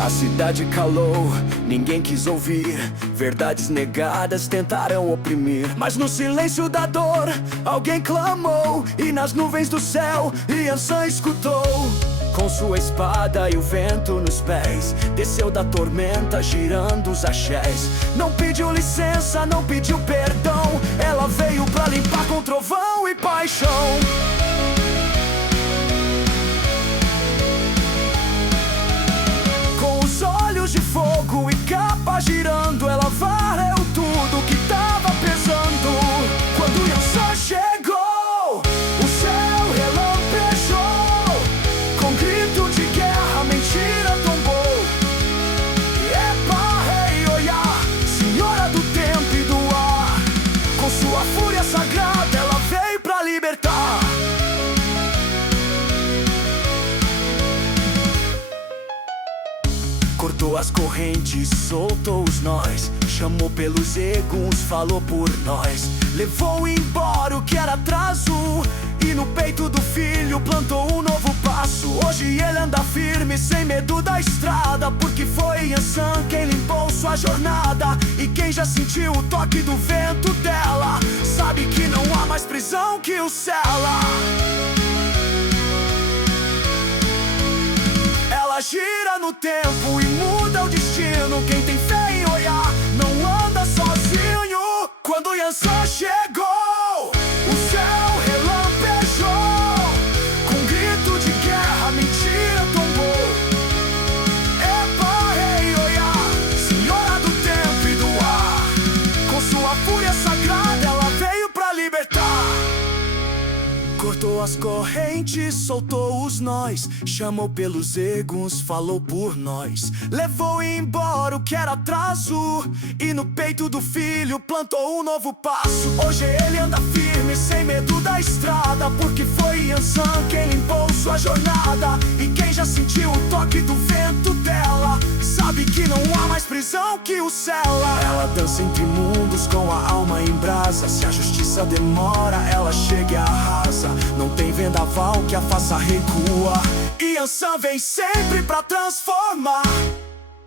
A cidade calou, ninguém quis ouvir. Verdades negadas tentaram oprimir. Mas no silêncio da dor, alguém clamou. E nas nuvens do céu, Yansan escutou. Com sua espada e o vento nos pés, desceu da tormenta girando os axés. Não pediu licença, não pediu perdão. Ela veio pra limpar com trovão e paixão. Com os olhos de fogo e capa girando, ela varreu tudo que tava pesando. Quando Yansan chegou, o céu relampejou. Com grito de guerra, mentira tombou. Epa, rei, Oiá, senhora do tempo e do ar. Com sua fúria sagrada, ela veio pra libertar. Cortou as correntes, soltou os nós. Chamou pelos eguns, falou por nós. Levou embora o que era atraso. E no peito do filho plantou um novo passo. Hoje ele anda firme, sem medo da estrada. Porque foi Yansan quem limpou sua jornada. E quem já sentiu o toque do vento dela sabe que não há mais prisão que o cela. Ela gira no tempo e muda o destino. Quem tem fé em Oiá não anda sozinho. Quando Yansan chegou, o céu relampejou. Com grito de guerra, mentira tombou. Epa, rei, Oiá, senhora do tempo e do ar. Com sua fúria sagrada, ela veio pra libertar. Cortou as correntes, soltou os nós. Chamou pelos eguns, falou por nós. Levou embora o que era atraso. E no peito do filho plantou um novo passo. Hoje ele anda firme, sem medo da estrada. Porque foi Yansan quem limpou sua jornada. E quem já sentiu o toque do vento dela sabe que não há mais prisão que o cela. Ela dança entre mundos com a alma em brasa. Se a justiça demora, ela chega e arrasa. Não tem vendaval que a faça recuar. E Yansan vem sempre pra transformar.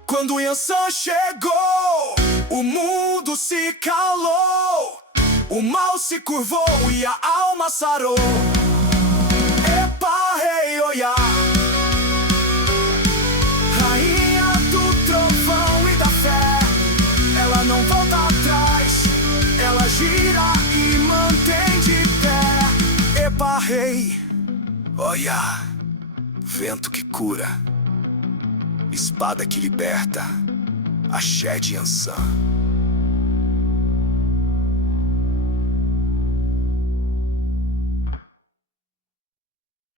Quando Yansan chegou, o mundo se calou. O mal se curvou e a alma sarou. Epa, rei, Oiá, rainha do trovão e da fé. Ela não volta atrás, ela gira e mantém de pé. Epa, rei, Oiá, vento que cura, espada que liberta, axé de Yansan.